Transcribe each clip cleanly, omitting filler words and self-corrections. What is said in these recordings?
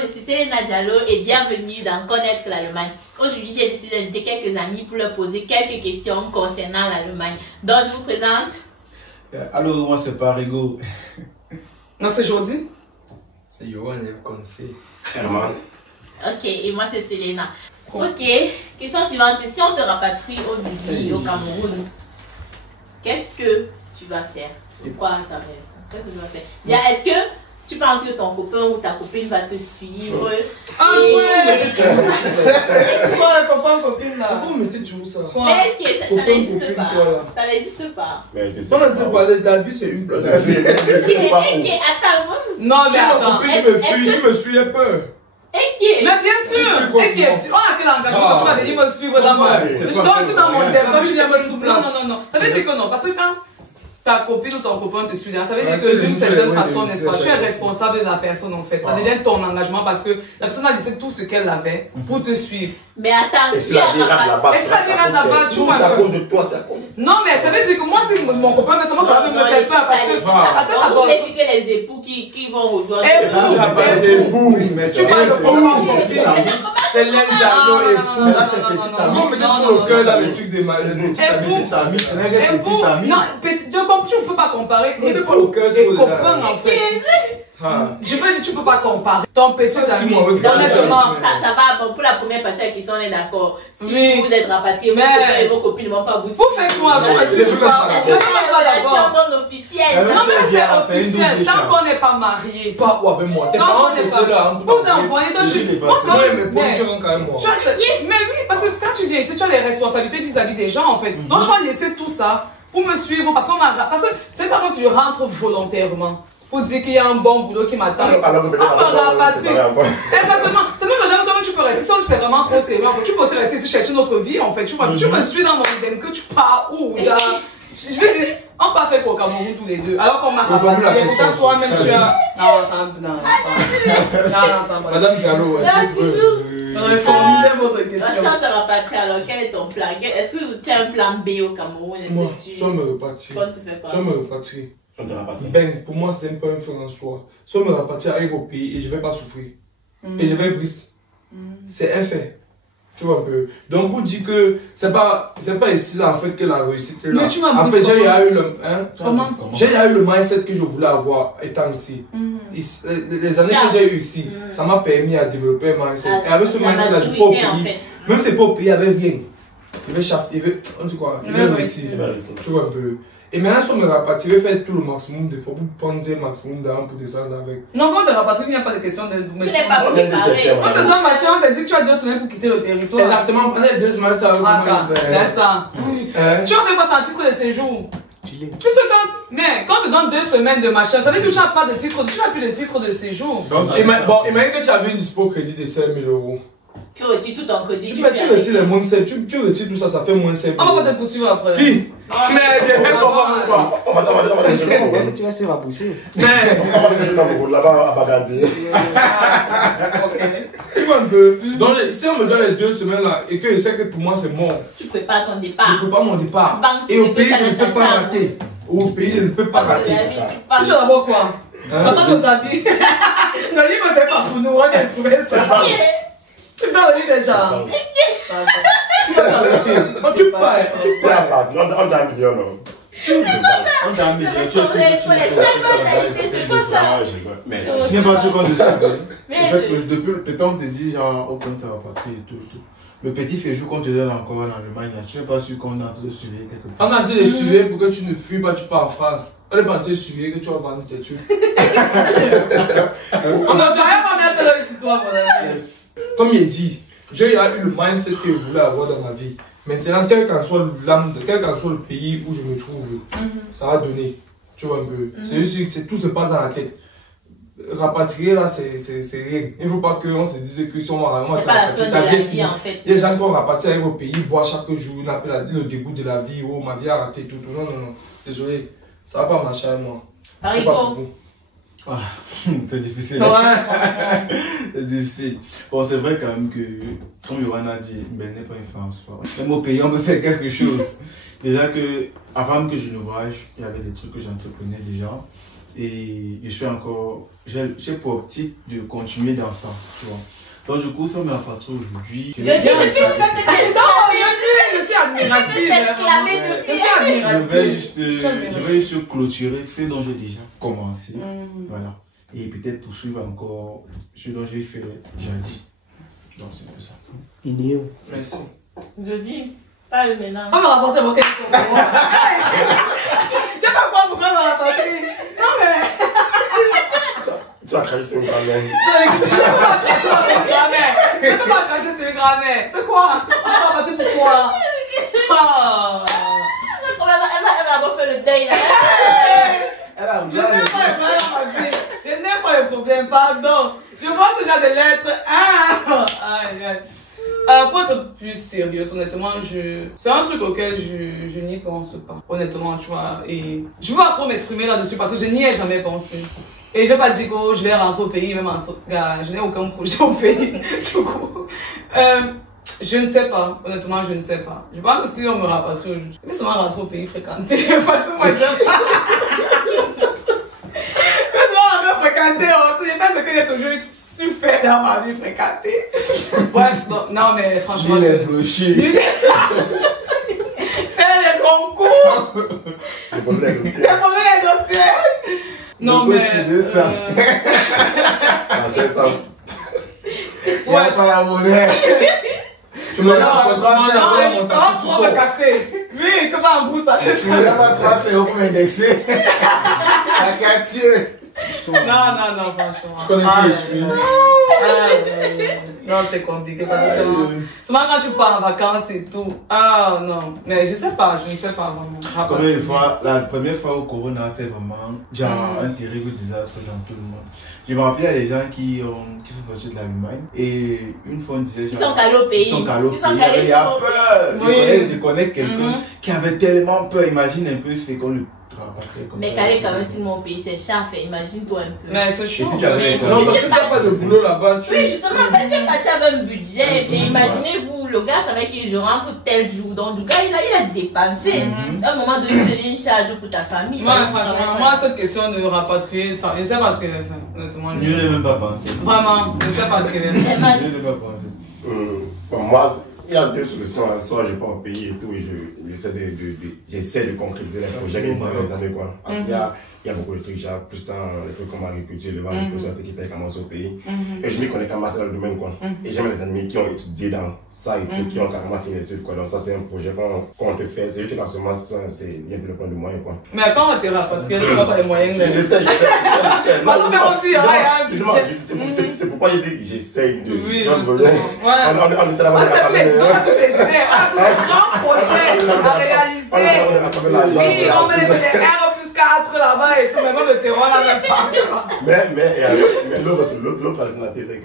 je suis Selena Diallo et bienvenue dans Connaître l'Allemagne. Aujourd'hui, j'ai décidé d'inviter quelques amis pour leur poser quelques questions concernant l'Allemagne. Donc, je vous présente. Allô, moi c'est Parigo. Non, c'est Jordi. C'est Johan et vous connaissez. Ok, et moi c'est Selena. Ok, question suivante. Si on te rapatrie aujourd'hui au Cameroun, qu'est-ce que tu vas faire? Pourquoi t'arrêtes? Qu'est-ce que tu vas faire? Est-ce que tu penses que ton copain ou ta copine va te suivre? Ah ouais! Quoi, copain, copine là? Pourquoi vous mettez toujours ça? Mais ça n'existe copine, pas. toi, là. Ça n'existe pas. On a dit parler de la vie, c'est une place. Ok, attends, moi. Non, mais attends. Tu me suis un peu. Est-ce que. Mais bien sûr! On a quel engagement quand tu m'avais dit me suivre dans mon. Je suis dans mon thème, quand tu viens me suivre. Non. Ça veut dire que non, parce que quand ta copine ou ton copain te suit, ça veut dire que d'une certaine façon, n'est-ce pas, tu es responsable de la personne en fait. Ça devient ton engagement parce que la personne a laissé tout ce qu'elle avait pour te suivre. Mais attends, si la virade là-bas, tu vois. Ça compte de toi, ça compte. Non, mais ça veut dire que moi, si mon copain fait ça, ça va me faire peur parce que. Attends, d'abord. Vous que les époux qui vont rejoindre. Époux, tu parles de copain. C'est l'Indiano époux. Non, mais tu le cœur dans le truc des époux. Non, petit, tu ne peux pas comparer époux et copain en fait. Je veux dire, tu ne peux pas comparer ton petit ami. Honnêtement, ça va. Pour la première partie de la question, on est d'accord. Si vous êtes rapatriés, vos copains et vos copines ne vont pas vous suivre. Vous faites quoi? Je ne suis pas d'accord. Non, officiel. Non, mais c'est officiel. Tant qu'on n'est pas marié. Pas avec moi. Tant qu'on n'est pas marié. Pour t'envoyer, mais oui, parce que quand tu viens ici, tu as des responsabilités vis-à-vis des gens en fait. Donc je vais laisser tout ça pour me suivre parce que c'est pas comme si je rentre volontairement pour dire qu'il y a un bon boulot qui m'attend. Exactement. C'est même jamais toi-même tu peux rester. Si c'est vraiment trop sérieux, tu peux aussi rester ici chercher notre vie en fait. Tu me suis dans mon idée que tu pars où? Je veux dire, on pas fait qu'au Cameroun tous les deux. Alors qu'on m'a rapatrié, pourtant toi-même tu as. Non, ça va. Madame Diallo, est-ce que vous pouvez reformuler votre question? Sans te rapatrier, alors quel est ton plan? Est-ce que tu as un plan B au Cameroun? Moi, soit me repatrier. Soit me repatrier. Ben, pour moi, c'est un peu un fin en soi. Soit me rapatrier, arrive au pays et je ne vais pas souffrir. Et je vais briser. C'est un fait. Tu vois un peu. Donc, pour dire que c'est pas ici là en fait que la réussite est là. Mais tu m'as en fait, j'ai eu le j'ai eu le mindset que je voulais avoir étant ici. Les années que j'ai eu ici, ça m'a permis à développer un mindset. Et avec ce mindset là, je peux pas au pays. Même si c'est pas au pays, il n'y avait rien. Il veut on dit quoi? Il veut réussir. Tu vois un peu. Et maintenant, si on me rapatrie, je vais faire tout le maximum de fois pour prendre un maximum d'argent pour descendre avec. Non, quand on te rapatrie, il n'y a pas de question de. Tu n'es pas préparé. On te donne machin, on te dit que tu as 2 semaines pour quitter le territoire. Exactement, pendant les 2 semaines, ça va. C'est ça. Tu en fais pas sans titre de séjour. Mais quand on te donne 2 semaines de machin, ça veut dire que tu n'as pas de titre, tu n'as plus de titre de séjour. Bon, imagine que tu avais une dispo crédit de 5 000 €. Tu retires tout ton crédit. Tu retires les moins 7, tu retires tout ça, ça fait moins 7. On va pas te poursuivre après. Qui? Mais tu vas essayer de pousser. Mais là-bas à Bagadé. tu vois un peu. Si on me donne les 2 semaines là et que je sais que pour moi c'est mort. Tu prépares ton départ. Je prépare mon départ. Et au pays je ne peux pas rater. Au pays je ne peux pas rater. Tu vas d'abord quoi? Papa nos habits. Non, il ne sait pas pour nous, on a trouvé ça. Tu vas venir déjà. Tu pars. On t'a mis non. On t'a mis tu n'es pas sûr qu'on te suit. Depuis le temps on te dit genre au point de rapatrier et tout. Le petit séjour qu'on te donne encore en Allemagne, tu n'es pas sûr qu'on est en train de suivre quelque part. On a dit de suivre pour que tu ne fuis pas, tu pars en France. On est parti de suivre que tu vas vendre tes trucs. On n'a rien à mettre là ici toi, mon ami. Comme il dit, j'ai eu le mindset que je voulais avoir dans ma vie. Maintenant, quel qu'en soit le pays où je me trouve, ça va donner. Tu vois un peu. C'est juste que tout se passe dans la tête. Rapatrier là, c'est rien. Il ne faut pas qu'on se dise que si on va rapatrier ta vie, en fait. Les gens qui ont rapatrié arrivent au pays, boivent chaque jour, on appelle le dégoût de la vie, oh ma vie a raté, tout. Non. Désolé, ça va pas marcher avec moi. C'est pas pour vous. C'est difficile. C'est difficile. Bon, c'est vrai quand même que, comme Johan a dit, ben n'est pas une fin en soi. Même au pays, on peut faire quelque chose. Déjà que, avant que je ne voyage, il y avait des trucs que j'entreprenais déjà. Et je suis encore, j'ai pour optique de continuer dans ça, tu vois. Donc du coup, ça me rapattrie aujourd'hui. Je suis admirative. Je vais juste clôturer ce dont j'ai déjà commencé. Voilà. Et peut-être poursuivre encore ce dont j'ai fait jadis. Donc c'est un peu ça. Inéo. Merci. Je dis, parle maintenant. On me rapporte mon question. Je sais pas pourquoi on me rapporte. Non mais. Tu as craché sur une grand-mère. Tu ne peux pas cracher sur une grand-mère. Tu ne peux pas cracher sur une grand-mère. C'est quoi? On va rapporter pourquoi? Elle va avoir fait le deuil là. Je n'ai pas de problème dans ma vie. Je n'ai pas de problème, pardon. Je vois ce genre de lettres. Aïe, aïe. Pour être plus sérieuse, honnêtement, c'est un truc auquel je n'y pense pas. Honnêtement, tu vois. Et je ne veux pas trop m'exprimer là-dessus parce que je n'y ai jamais pensé. Et je ne vais pas dire que je vais rentrer au pays, même en je n'ai aucun projet au pays. Du coup, je ne sais pas. Honnêtement, je ne sais pas. Je pense que si on me rapatrie aujourd'hui, je vais seulement rentrer au pays fréquenter. Parce que moi, je pas. Fréquenter aussi, c'est pas ce que j'ai toujours su faire dans ma vie, fréquenter. Bref, non mais franchement. Faire les concours. Déposer les dossiers. Non mais. C'est ça. Il n'y a pas la monnaie. Tu me l'as pas on va casser. Oui, comment on brousse ça? Tu me l'as pas fait pour m'indexer. La quartier. Non, franchement. Tu connais qui je suis? Non, c'est compliqué parce que c'est quand tu pars en vacances et tout. Ah non, mais je ne sais pas vraiment. Combien de fois, la première fois où Corona a fait vraiment un terrible désastre dans tout le monde. Je me rappelle, il y a des gens qui sont sortis de l'Allemagne et une fois on disait ils sont calés au pays. Il y a peur. Je connais quelqu'un qui avait tellement peur. Imagine un peu c'est qu'on le rapatrie. Mais calé quand même si mon pays c'est cher, imagine-toi un peu. Mais c'est chaud. Non, parce que tu n'as pas de boulot là-bas. Oui, justement, tu es parti avec un budget. Et imaginez-vous, le gars savait qu'il je rentre tel jour. Donc, du gars, il a dépensé. À un moment donné, tu deviens une charge pour ta famille. Moi, franchement, moi, cette question de rapatrier, je ne sais pas ce qu'elle va faire. Honnêtement, je n'ai même pas pensé. Vraiment, je ne sais pas ce qu'elle va faire. Je n'ai pas pensé. Bon, moi, il y a deux solutions. Soit je pars au pays et tout, et j'essaie de concrétiser les projets que j'ai dans les années, quoi. Parce qu'il y a beaucoup de trucs, j'ai plus dans les trucs comme l'agriculture, le vent, qui paye commencer au pays. Et je m'y connais quand même assez dans le domaine, quoi. Et j'aime les amis qui ont étudié dans ça et tout, qui ont carrément fini les études, quoi. Donc ça, c'est un projet qu'on te fait. C'est juste qu'absolument, c'est bien plus le point de moyens, quoi. Mais quand on te rapatrié, tu n'as pas les moyens de... J'essaie. Moi, je fais aussi, c'est pourquoi je dis que j'essaie de... Oui, on essaie d'avoir c'est un grand projet à réaliser. Oui, on met les R+4 là-bas et tout, mais même le terroir là, même pas. Mais l'autre alternative, c'est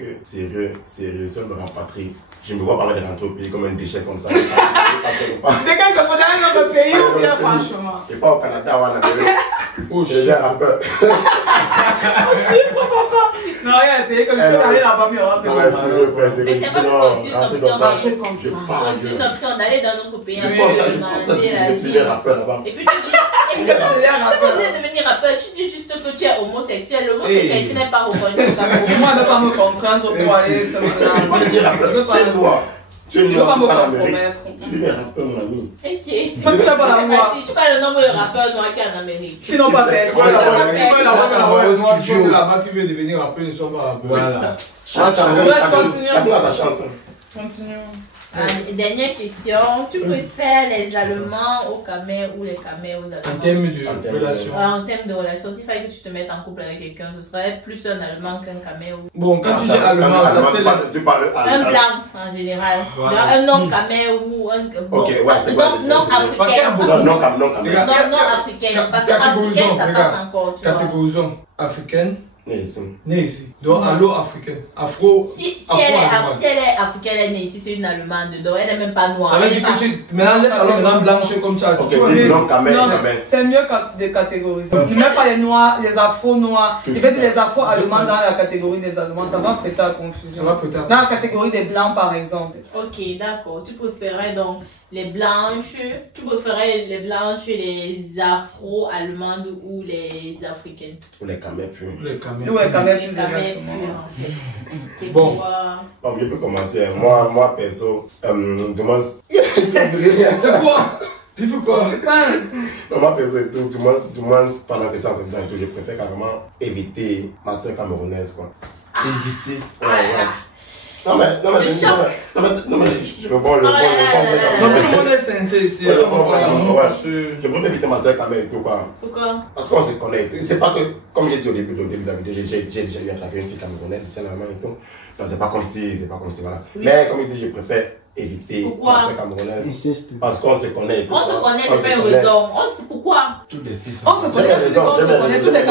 que c'est réussir de me rapatrier. Je me vois pas de rentrer au pays comme un déchet comme ça. C'est quelqu'un qui peut aller dans notre pays ou bien franchement? Et pas au Canada ou en Amérique. Oh, je suis un rappeur. Oh, Chypre, papa. Non, il y a un pays comme je peux aller là-bas, mais on va faire. Mais c'est pas aussi une option d'aller comme ça. C'est aussi une option d'aller dans notre pays. Et puis tu dis, tu veux devenir rappeur, tu dis juste que tu es homosexuel. L'homosexualité n'est pas reconnue. Moi, ne pas me contraindre pour aller. Tu ne peux pas me compromettre. Tu es rappeur, mon ami. Ok. Parce que tu n'as pas la voix. Tu parles le nombre de rappeurs noirs qu'il y a en Amérique. Qui n'ont pas fait ça. Tu veux là-bas qui veut devenir rappeur, ne sont pas rappeurs. Voilà. Chacun a sa chance. Continuons. Dernière question, tu préfères les Allemands aux Camers ou les Camers aux Allemands? En termes de relation. En termes de relation, s'il fallait que tu te mettes en couple avec quelqu'un, ce serait plus un Allemand qu'un Camer. Bon, quand tu dis Allemand, ça c'est un blanc en général. Un non-Camer ou un non-africain. Non-africain. Parce que africain, ça passe encore. Catégorisons africaine. Née ici. Donc, allo africaine. Afro. Si elle est africaine, elle est née ici, c'est une Allemande. Donc, elle n'est même pas noire. Ça veut dire que tu. Maintenant, laisse alors maintenant blanche comme ça. C'est mieux de catégoriser. Je ne mets pas les noirs, les afro-noirs. Je vais dire les afro-allemands dans la catégorie des Allemands. Ça va prêter à confusion. Ça va prêter à dans la catégorie des blancs, par exemple. Ok, d'accord. Tu préférais donc les blanches. Tu préférais les blanches, les afro-allemandes ou les africaines? Ou les camels purs. Les camels. Ouais, quand même Les plus camels exactement. purs, en fait. C'est Bon. pour... Bon, je peux commencer. Moi perso, du moins. C'est quoi? Il faut quoi? Non, moi perso et tout, du moins pendant que ça en faisant et tout, je préfère carrément éviter ma soeur camerounaise, quoi. Éviter. Ah là là. Non mais je réponds le Oh là là là là. Non, tout le monde est sincère ici. Ouais, Je je préfère éviter ma soeur camerounaise et tout, quoi. Pourquoi? Parce qu'on se connaît et tout. C'est pas que, comme j'ai dit au début de la vidéo, j'ai déjà eu à traquer une fille camerounaise, c'est normal et tout. Donc c'est pas comme si, voilà. Oui. Mais comme il dit, je préfère éviter Pourquoi? ma soeur camerounaise. Inceste. Parce qu'on se connaît et tout. On se connaît, c'est pas une raison. Pourquoi? Toutes les filles On se connaît, tu dis qu'on se connaît, tous les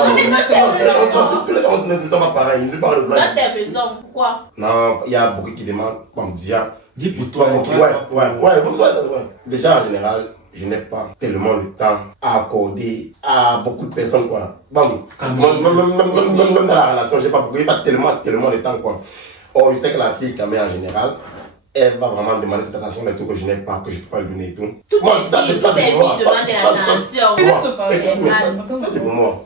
Tous les Camerounais ne sont pas pareils, ils ne sont pas le blanc. Donne tes raisons. Pourquoi? Non, il y a beaucoup qui demandent, bon, déjà. Dis pour toi. Ouais. Déjà, en général, je n'ai pas tellement le temps à accorder à beaucoup de personnes, quoi. Bon, même dans la relation, j'ai pas tellement de temps, quoi. Or, je sais que la fille, quand même, en général, elle va vraiment demander cette attention et tout que je n'ai pas, que je ne peux pas lui donner et tout. Moi, ça c'est pour moi. Ça, c'est pour moi.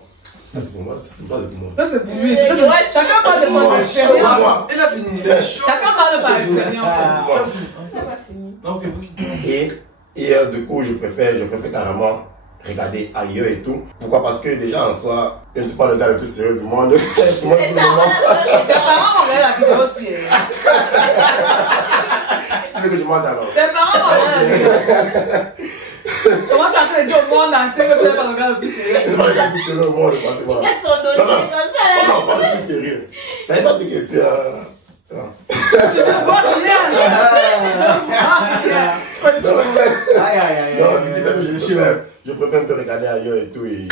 Ça, c'est pour moi. Ça, c'est pour lui. Chacun parle de son expérience. Elle a fini. Chacun parle par expérience. Ok. Et du coup, je préfère carrément regarder ailleurs et tout. Pourquoi? Parce que déjà en soi, je ne suis pas le gars le plus sérieux du monde. Tes parents vont regarder la vidéo aussi. Tu veux que je monte alors? Tes parents vont regarder la vidéo. Comment tu as fait dire au monde entier que tu n'es pas le gars le plus sérieux? Je ne suis pas le gars le plus sérieux au monde. Regarde son dossier comme ça là. Non, pas le plus sérieux. Ça veut pas dire que je suis... Tu ne vois rien. Je préfère un peu regarder ailleurs et tout et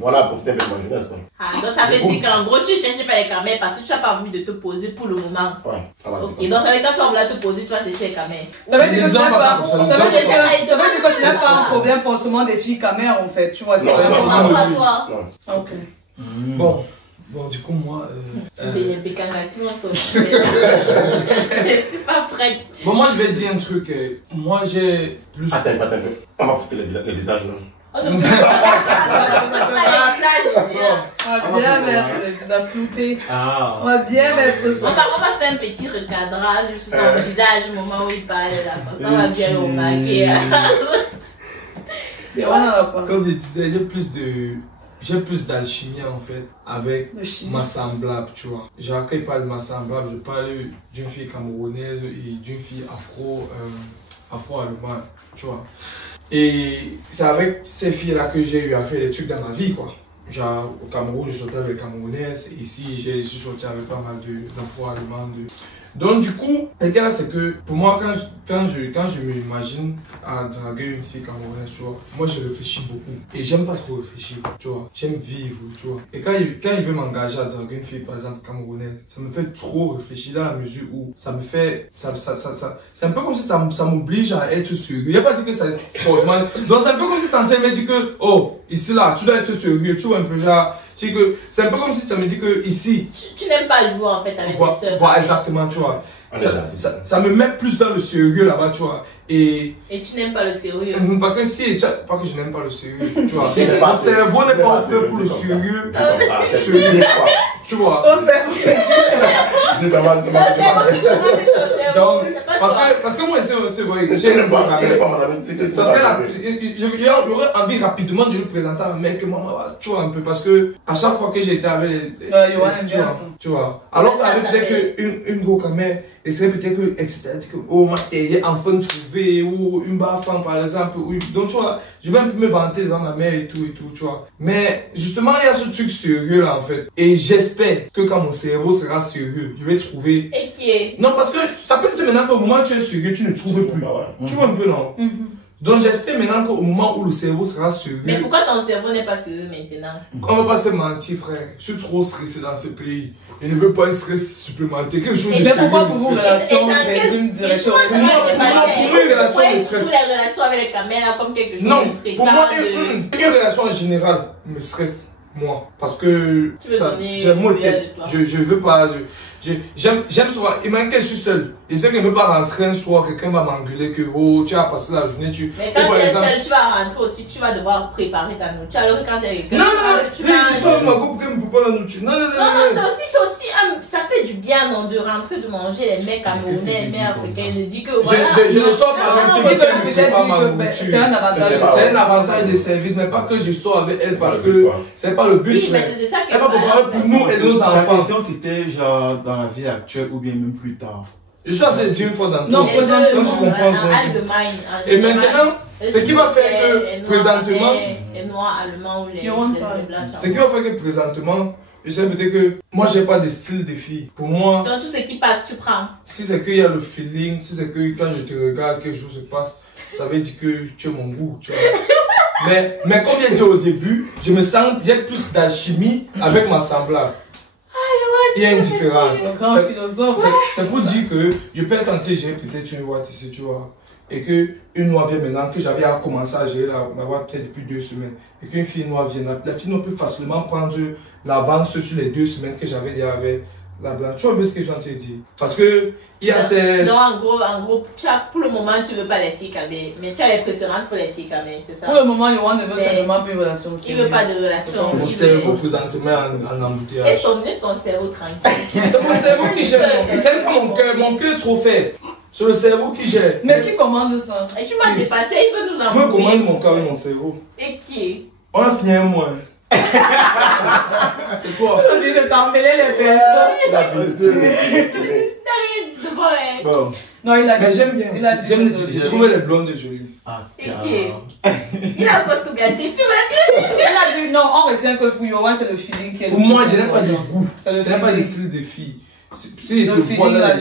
voilà, profiter un peu de ma jeunesse, quoi. Ah, donc ça veut dire qu'en gros tu cherches pas les camels parce que tu n'as pas envie de te poser pour le moment. Ouais, ça va. Ok, donc ça veut dire que tu vas vouloir te poser, tu vas chercher les camels. Ça veut dire que tu n'as pas un ça. problème forcément des filles camères en fait. Tu vois, c'est Non, vraiment. Par rapport à toi. Non. Ok. Bon, du coup, moi. Les camels qui vont sortir. Je suis pas prête. Bon, moi, je vais dire un truc. Moi, j'ai plus. Attends un peu. On va foutre le visage, non? On va bien mettre les visages floutés. Ah. On va bien mettre ça. on va faire un petit recadrage sur son visage au moment où il parle là. Comme ça, on va bien remarquer. Comme je disais, j'ai plus d'alchimie en fait avec ma semblable, tu vois. Genre, quand il parle de ma semblable, je parle d'une fille camerounaise et d'une fille afro-allemande, tu vois. Et c'est avec ces filles-là que j'ai eu à faire des trucs dans ma vie, quoi. Genre, au Cameroun, je sortais avec les Camerounaises. Ici, je suis sorti avec pas mal d'afro-allemandes. Donc, du coup, le cas, c'est que pour moi, quand je m'imagine à draguer une fille camerounaise, tu vois, moi, je réfléchis beaucoup. Et j'aime pas trop réfléchir, tu vois. J'aime vivre, tu vois. Et quand il veut m'engager à draguer une fille, par exemple, camerounaise, ça me fait trop réfléchir dans la mesure où ça me fait. C'est un peu comme si ça m'oblige à être sérieux. Il n'y a pas dit que ça forcément. Donc, c'est un peu comme si ça me dit que, oh, ici, là, tu dois être sérieux, tu vois, un peu genre. C'est un peu comme si tu me dis que ici. Tu n'aimes pas jouer en fait avec tes soeurs. Voilà, exactement, tu vois. Ça me met plus dans le sérieux là-bas, tu vois. Et tu n'aimes pas le sérieux. Pas que je n'aime pas le sérieux, tu vois. Mon cerveau n'est pas fait pour le sérieux. Tu vois. Ton cerveau, Parce que moi, c'est vrai, j'ai une bonne caméra. Ça serait j'aurais envie rapidement de lui présenter un mec que moi, tu vois, un peu. Parce que à chaque fois que j'étais avec les tu vois. Alors qu'avec peut-être une grosse caméra, et c'est peut-être que, etc. Oh, t'es enfant trouvé, ou une femme par exemple. Donc, tu vois, je vais un peu me vanter devant ma mère et tout, tu vois. Mais justement, il y a ce truc sérieux là en fait. Et j'espère que quand mon cerveau sera sérieux, je vais trouver. Et qui est? Non, parce que ça peut être maintenant qu'au moment où tu es sérieux, tu ne trouves plus. Tu vois un peu, non? Donc j'espère maintenant qu'au moment où le cerveau sera sérieux. Mais pourquoi ton cerveau n'est pas sérieux maintenant? On va pas se mentir, frère. Je suis trop stressé dans ce pays. Je ne veux pas un stress supplémentaire. Quelque chose de sérieux. Mais pourquoi pour vos relations résume directement? Pour moi, une relation de stress. Pour les relations avec les caméras comme quelque chose non, de stressant. Pour moi, une relation en général me stresse. moi. Parce que j'ai mon tête. Je veux pas. J'aime souvent. Il manque que je suis seul. Je sais que je ne veux pas rentrer un soir, quelqu'un va m'engueuler que oh, tu as passé la journée. Mais quand tu es seul, tu vas rentrer aussi, tu vas devoir préparer ta nourriture. Alors que quand tu es quelqu'un, tu vas. Non, pourquoi ne pas la nourriture? Non, c'est aussi, ça fait du bien non, de rentrer, de manger les mecs camerounais, les mecs africains. Il dit que voilà. Je ne sors pas avec elle. C'est un avantage. C'est un avantage des services, mais pas que je sors avec elle parce que c'est pas le but. Oui, mais c'est ça que pour nous et nos enfants. La question c'était genre dans la vie actuelle ou bien même plus tard. Je suis en train de dire une fois dans non, présentement, tu comprends. Et maintenant, ce qui va faire que présentement, les noirs allemands ou les blancs. Ce qui va faire que présentement, je sais peut-être que moi j'ai pas de style de fille. Pour moi, donc tout ce qui passe, tu prends. Si c'est qu'il y a le feeling, si c'est que quand je te regarde, quelque chose se passe, ça veut dire que tu es mon goût, tu vois. Mais comme j'ai dit au début, je me sens bien plus d'alchimie avec ma semblable. Il y a une différence. C'est pour dire que je peux être tenté, j'ai peut-être une boîte ici, tu vois. Et qu'une noire vient maintenant, que j'avais commencé à gérer la boîte peut-être depuis 2 semaines. Et qu'une fille noire vient, la fille noire peut facilement prendre l'avance sur les 2 semaines que j'avais déjà avec la blanche. Tu vois un peu ce que je te dis. Parce que il y a ces... Donc en gros, pour le moment tu ne veux pas les filles camées, mais tu as les préférences pour les filles camées, c'est ça? Pour le moment, Yohan ne veut simplement plus une relation. Il ne veut pas de relation. Mon cerveau présentement en embouteillage. Laisse ton cerveau tranquille. C'est mon cerveau qui gère. C'est pas mon cœur est trop faible. C'est le cerveau qui gère. Mais qui commande ça? Et tu m'as dépassé, il veut nous embrouiller. Moi, commande mon cœur et mon cerveau. Et qui? On a fini un mois. C'est quoi? Je dis de t'emmêler les personnes. T'as rien dit de bon, Bon. Non, il a mais j'aime bien. J'ai trouvé les blondes jolies. Et qui? Il a pas tout gâté, tu m'as dit? Elle a dit non, on retient que pour Yohan, c'est le feeling qui est. Pour moi, je n'ai pas de goût. Je n'ai pas de style de fille. Si le feeling là,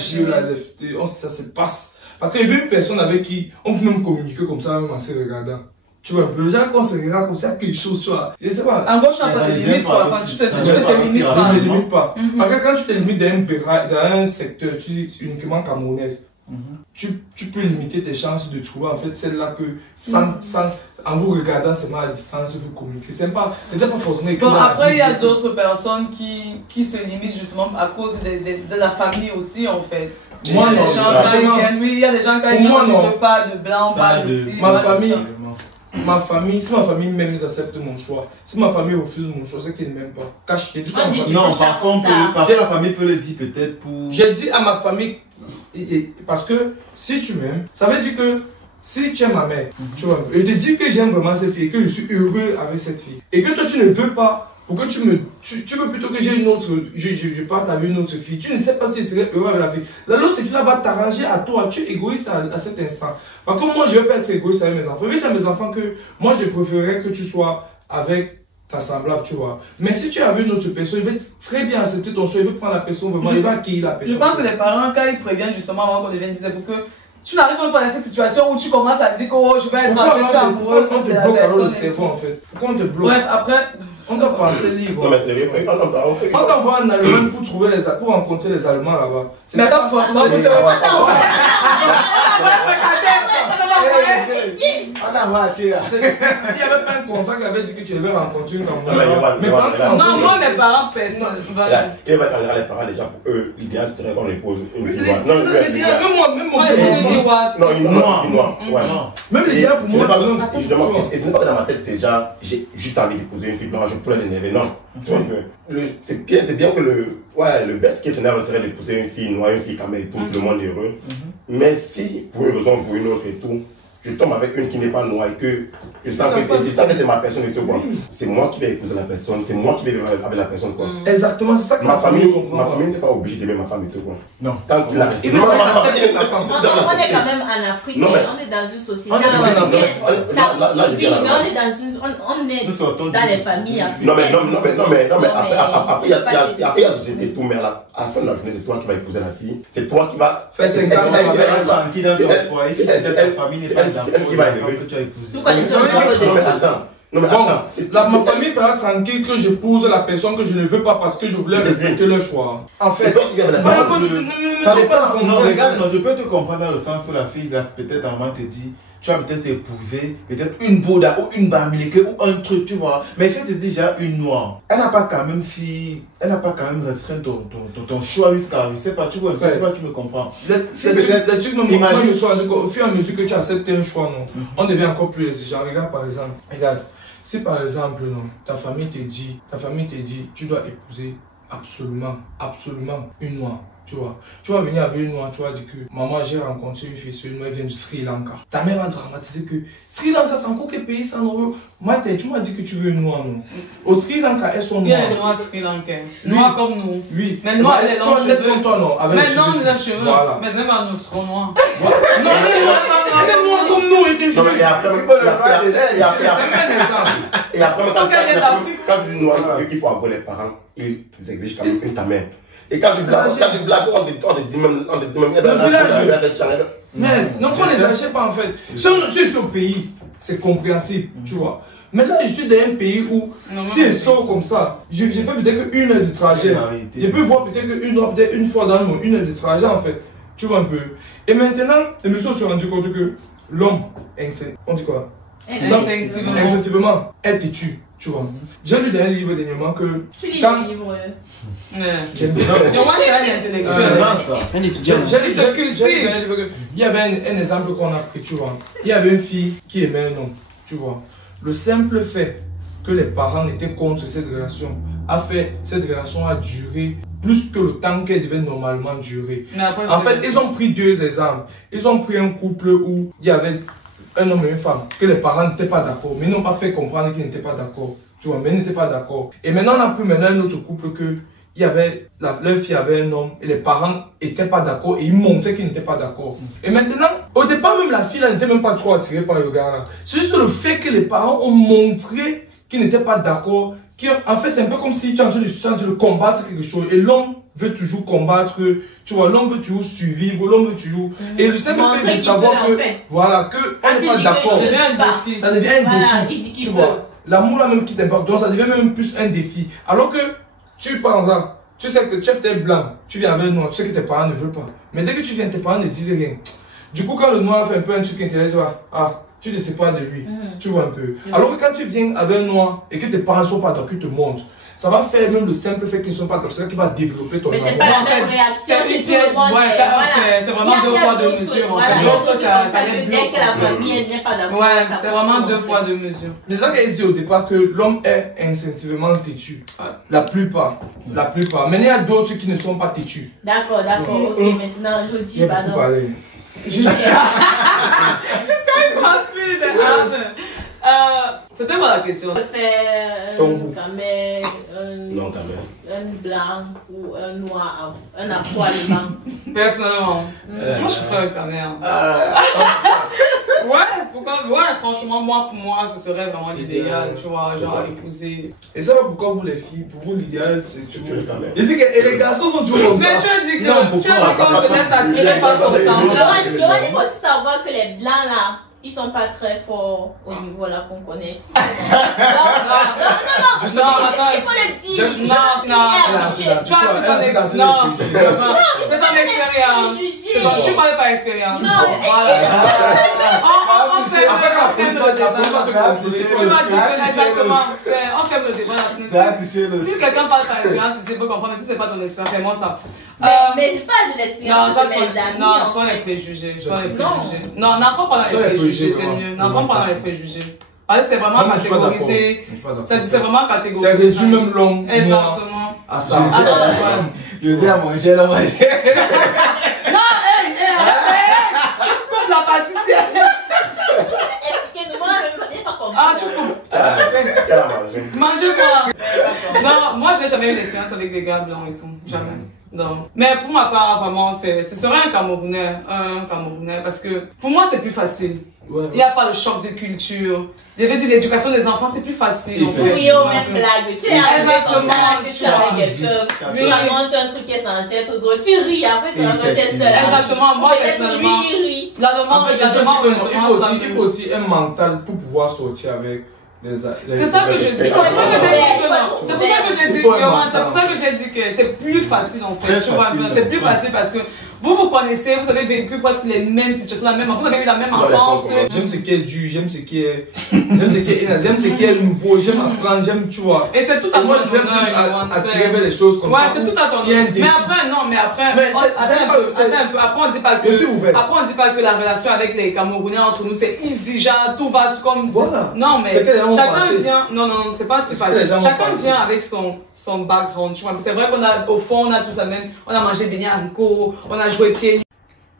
ça se passe. Parce qu'il y a une personne avec qui on peut même communiquer comme ça, même en se regardant. Tu vois un peu, déjà quand on se regarde comme ça, quelque chose, tu vois. Je sais pas. En gros, tu n'as pas de limite, quoi. Enfin, tu te limites pas. Je ne me limite pas. Parce que quand tu te limites dans un secteur, tu dis uniquement camerounaise, tu peux limiter tes chances de trouver en fait celle-là que en vous regardant seulement à distance, vous communiquez. C'est pas forcément écrit. Bon, après, il y a d'autres personnes qui se limitent justement à cause de la famille aussi, en fait. Moi, non. Il y a des gens quand ils viennent, ils ne veulent pas de blanc, pas de ci. Ma famille, si ma famille même ils acceptent mon choix, si ma famille refuse mon choix, c'est qu'ils ne m'aiment pas. Cache, j'ai dit ça à ma famille. Non, parfois la famille peut le dire peut-être pour... J'ai dit à ma famille, parce que si tu m'aimes, ça veut dire que si tu es ma mère, tu vois, je te dis que j'aime vraiment cette fille et que je suis heureux avec cette fille. Et que toi tu ne veux pas, pour que tu veux plutôt que j'ai une autre, je parte avec une autre fille. Tu ne sais pas si je serais heureux avec la fille. L'autre fille là va t'arranger à toi, tu es égoïste à cet instant. Par contre, moi je ne vais pas être égoïste avec mes enfants. Je vais dire à mes enfants que moi je préférerais que tu sois avec ta semblable, tu vois. Mais si tu as vu une autre personne, il va très bien accepter ton choix, il va prendre la personne, vraiment, il va accueillir la personne. Je pense que les parents, quand ils préviennent justement avant qu'on devienne, c'est pour que tu n'arrives pas dans cette situation où tu commences à dire que oh, je vais être amoureuse de la personne. Pourquoi on te bloque? Bref, après, on doit penser libre. Non, mais c'est vrai, on t'envoie en Allemagne pour rencontrer les Allemands là-bas. Mais pas forcément pour te On a raté là. Il n'y avait pas un contrat qui avait dit que tu devais rencontrer une Camerounaise. Non, moi mes parents, personne. Et les parents déjà pour eux, l'idéal serait qu'on les pose une fille noire. Même moi. Non, une noire. Même l'idéal pour moi. Je demande, et ce n'est pas que dans ma tête, c'est genre, j'ai juste envie d'épouser une fille blanche pour les énerver. Non. C'est bien que le best case scenario serait d'épouser une fille noire, une fille quand même, tout le monde est heureux. Mais si, pour une raison ou pour une autre et tout, je tombe avec une qui n'est pas noire et que je sens que c'est ma personne et tout, c'est moi qui vais épouser la personne, c'est moi qui vais vivre avec la personne, quoi. Exactement, c'est ça que ma famille n'est pas obligée d'aimer ma femme et tout, quoi. Non. Tant qu'il a... On est quand même en Afrique, on est dans une société. Oui, mais on est dans une... On est dans les familles africaines. Non, mais après, il y a la société et tout, mais à la fin de la journée, c'est toi qui vas épouser la fille, c'est toi qui vas... C'est tranquille dans ton foyer, si ta famille n'est pas dans qui va élever. que tu as épousé. Non, mais attends. Ma famille sera tranquille que j'épouse la personne que je ne veux pas parce que je voulais respecter leur choix. En fait, toi qui viens de la ça dépend. Non, regarde, je peux te comprendre dans le sens où la fille va peut-être avant te dire tu vas peut-être éprouver peut-être une Bouddha ou une Bamileke ou un truc, tu vois. Mais si tu es déjà une noire, elle n'a pas quand même restreint ton choix jusqu'à, je sais pas, tu vois, je sais pas, tu me comprends. Le truc, moi, je me suis rendu compte, au fur et à mesure que tu acceptes un choix, non, on devient encore plus exigeant. Regarde par exemple, si par exemple, non, ta famille te dit, tu dois épouser absolument une noire. Tu vois, tu vas venir avec une noire, tu vas dire que maman, j'ai rencontré une fille sur une noire, elle vient du Sri Lanka. Ta mère va dramatiser que Sri Lanka, c'est encore quel pays ça, non? Mathé, tu m'as dit que tu veux une noire, non? Au Sri Lanka, elles sont noires. Il y a des noirs Sri Lankais. Noirs comme nous. Oui. Mais noirs, elles ont les cheveux. Toi, non, avec mais non, les cheveux. Voilà. Mais c'est pas nous, trop noirs. Non, mais noirs comme nous, et des cheveux. Et après, quand tu dis noir, il faut avoir les parents, ils exigent quand même ta mère. Et quand tu blagues, on te dit même, mais non, on les achète pas en fait. Si je suis sur le pays, c'est compréhensible, tu vois. Mais là, je suis dans un pays où, si je sors comme ça, j'ai fait peut-être qu'une heure de trajet. Je peux voir peut-être une fois dans le monde, une heure de trajet en fait. Tu vois un peu. Et maintenant, je me suis rendu compte que l'homme, on dit quoi? Instinctivement, est têtu. Tu vois. J'ai lu dans un livre dernièrement que. Tu lis le livre. Moi, c'est un intellectuel. Il y avait un exemple qu'on a pris, tu vois. Il y avait une fille qui aimait un homme, tu vois. Le simple fait que les parents étaient contre cette relation a fait cette relation a duré plus que le temps qu'elle devait normalement durer. En fait, ils ont pris deux exemples. Ils ont pris un couple où il y avait un homme et une femme, que les parents n'étaient pas d'accord, mais ils n'ont pas fait comprendre qu'ils n'étaient pas d'accord. Tu vois, mais ils n'étaient pas d'accord. Et maintenant, on a pris un autre couple que il y avait, leur fille avait un homme et les parents n'étaient pas d'accord et ils montraient qu'ils n'étaient pas d'accord. Et maintenant, au départ, même la fille n'était même pas trop attirée par le gars là. C'est juste le fait que les parents ont montré qu'ils n'étaient pas d'accord. En fait, c'est un peu comme si tu es en train de combattre quelque chose et l'homme veut toujours combattre, tu vois, l'homme veut toujours survivre, l'homme veut toujours... Et le simple fait de savoir que, voilà, que on n'est pas d'accord, ça devient un défi, tu vois. L'amour là même qui t'importe, donc ça devient même plus un défi. Alors que tu pars là, tu sais que tu es peut-être blanc, tu viens avec un noir, tu sais que tes parents ne veulent pas. Mais dès que tu viens, tes parents ne disent rien. Du coup, quand le noir fait un peu un truc intéressant, tu vois, ah, tu ne sais pas de lui, tu vois un peu. Alors que quand tu viens avec un noir et que tes parents ne sont pas d'accord, qu'ils te montrent, ça va faire même le simple fait qu'ils ne sont pas d'accord, c'est ça qui va développer ton amour. Mais c'est pas la même réaction chez tout le monde. C'est vraiment deux poids, deux mesures. L'autre, ça les bloque. Dès que la famille n'est pas d'accord. Ouais, c'est vraiment deux poids, deux mesures. C'est ça qu'elle dit au départ, que l'homme est instinctivement têtu. La plupart. Mais il y a d'autres qui ne sont pas têtus. D'accord. Ok, maintenant, je dis pardon. Jusqu'à il transpire des âmes. C'était quoi la question? Faire un blanc ou un noir, un afro allemand. Personnellement, moi je préfère le caméra. Ouais, pourquoi? Ouais, franchement, pour moi, ce serait vraiment l'idéal, tu vois, genre épouser. Et ça va pourquoi vous les filles, pour vous l'idéal, c'est tu veux le caméra. Il dit que les garçons sont toujours comme ça. Mais tu as dit qu'on se laisse attirer par son sang. Il faut aussi savoir que les blancs là, ils sont pas très forts au niveau là qu'on connaît. Non, il faut le dire. C'est ton expérience. Tu parlais par expérience. On fait le débat. Si quelqu'un parle par expérience, il peut comprendre. Si c'est pas ton expérience, fais-moi ça. Mais pas de l'expérience de mes amis. Non, sans les préjugés. Non, n'apprends pas dans les préjugés, c'est mieux. N'apprends pas dans les préjugés. C'est vraiment catégorisé. C'est vraiment catégorisé. C'est réduit même l'homme. Exactement. À ça. Je dis à manger, là, manger. Non, comme la pâtissière. Expliquez-moi, je ne pas compris. Ah, tu coupes. Manger quoi? Non, moi je n'ai jamais eu d'expérience avec les gars blancs et tout. Jamais. Non. Mais pour ma part, vraiment, ce serait un Camerounais, parce que pour moi c'est plus facile. Il n'y a pas de choc de culture. Je veux dire, l'éducation des enfants c'est plus facile. Oui, au même blague. Tu es avec quelqu'un, tu racontes un truc qui est censé être drôle, tu ris, après tu racontes seul. Exactement, moi personnellement. Il faut aussi un mental pour pouvoir sortir avec. C'est ça que je dis. C'est pour ça que j'ai dit que c'est plus facile en fait. C'est plus facile parce que Vous vous connaissez, vous avez vécu presque les mêmes situations, vous avez eu la même enfance. J'aime ce qui est dur, j'aime ce qui est nouveau, j'aime apprendre, j'aime, tu vois. Et c'est tout à ton honneur. Attirer vers les choses comme ça. Ouais, c'est tout à ton honneur. Mais après, non, mais après, après on dit pas que. Je suis ouvert. Après, on dit pas que la relation avec les Camerounais entre nous, c'est easy, genre, tout va comme. Voilà. Non, mais chacun vient. Non, c'est pas si facile. Chacun vient avec son background, tu vois. C'est vrai qu'au fond, on a tous la même. On a mangé beignets haricots, on a joué pieds.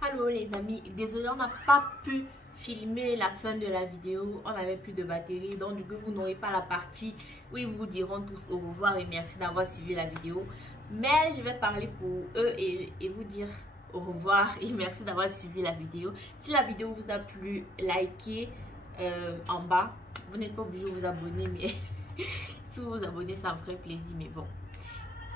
Allô les amis, désolé, on n'a pas pu filmer la fin de la vidéo. On n'avait plus de batterie, donc du coup, vous n'aurez pas la partie où ils vous diront tous au revoir et merci d'avoir suivi la vidéo. Mais je vais parler pour eux et vous dire au revoir et merci d'avoir suivi la vidéo. Si la vidéo vous a plu, likez en bas. Vous n'êtes pas obligé de vous abonner, mais si vous vous abonnez, ça me ferait plaisir. Mais bon,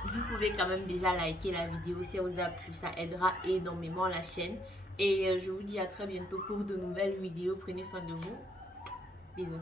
vous pouvez quand même déjà liker la vidéo si elle vous a plu. Ça aidera énormément la chaîne. Et je vous dis à très bientôt pour de nouvelles vidéos. Prenez soin de vous. Bisous.